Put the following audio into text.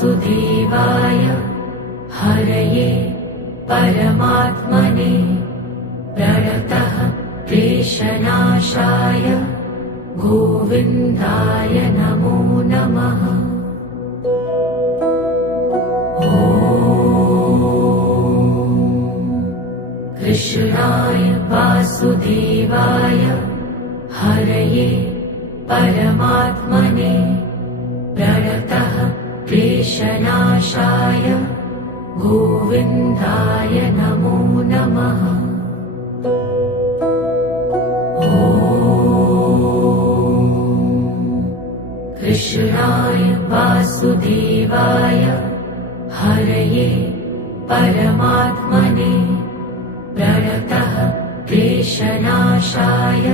वासुदेवाय हरये परमात्मने प्रणतः क्लेशनाशाय गोविन्दाय नमो नमः। कृष्णाय वासुदेवाय हरये परमात्मने प्रणतः क्लेशनाशाय गोविन्दाय नमो नमः। कृष्णाय वासुदेवाय हरये परमात्मने प्रणतः क्लेशनाशाय